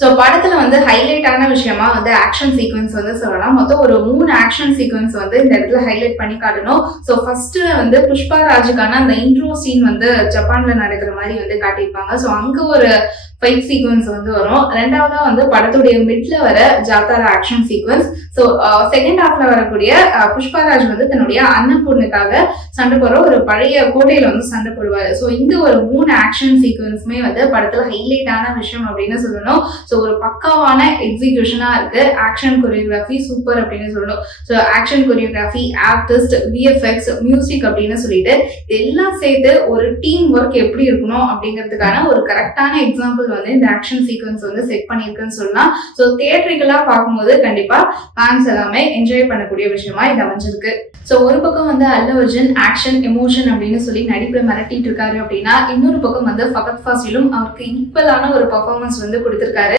So படத்துல வந்து ஹைலைட்டான விஷயமா வந்து ஆக்ஷன் சீக்வன்ஸ் வந்து சொல்லலாம். மொத்தம் ஒரு 3 ஆக்ஷன் சீக்வன்ஸ் வந்து இந்த இடத்துல ஹைலைட் பண்ணி காட்டணும். சோ ஃபர்ஸ்ட் வந்து புஷ்பா ராஜுக்கான அந்த இன்ட்ரோ சீன் வந்து ஜப்பான்ல நடக்கிற மாதிரி வந்து காட்டியிருப்பாங்க. சோ அங்க ஒரு ஃபைட் சீக்வன்ஸ் வந்து வரும். ரெண்டாவதா வந்து படத்துடைய மிட்ல வர ஜாத்தாரா ஆக்ஷன் சீக்வன்ஸ். சோ செகண்ட் ஹாஃப்ல வரக்கூடிய புஷ்பாராஜ் வந்து தன்னுடைய அண்ணன் பொண்ணுக்காக சண்டை போற ஒரு பழைய கோட்டையில வந்து சண்டை போடுவாரு. சோ இந்த ஒரு 3 ஆக்ஷன் சீக்வன்ஸுமே வந்து படத்துல ஹைலைட்டான விஷயம் அப்படின்னு சொல்லணும். சோ ஒரு பக்காவான எக்ஸிகியூஷனா இருக்கு. ஆக்ஷன் கொரியோகிராஃபி சூப்பர் அப்படின்னு சொல்லணும். So action choreography, artist, VFX, music அப்படின்னு சொல்லிட்டு இதெல்லாம் சேர்த்து ஒரு டீம் ஒர்க் எப்படி இருக்கணும் அப்படிங்கிறதுக்கான ஒரு கரெக்டான எக்ஸாம்பிள் வந்து இந்த ஆக்ஷன் சீக்வன்ஸ் வந்து செட் பண்ணிருக்குன்னு சொல்லலாம். சோ தியேட்டரிக்கலா பார்க்கும்போது கண்டிப்பா ஃபேன்ஸ் எல்லாமே என்ஜாய் பண்ணக்கூடிய விஷயமா இது அமைஞ்சிருக்கு. சோ ஒரு பக்கம் வந்து அல்லு அர்ஜுன் ஆக்ஷன் எமோஷன் அப்படின்னு சொல்லி நடிப்புல மிரட்டிட்டு இருக்காரு அப்படின்னா, இன்னொரு பக்கம் வந்து ஃபகத் ஃபாசிலும் அவருக்கு ஈக்குவலான ஒரு பெர்ஃபார்மன்ஸ் வந்து கொடுத்திருக்காரு.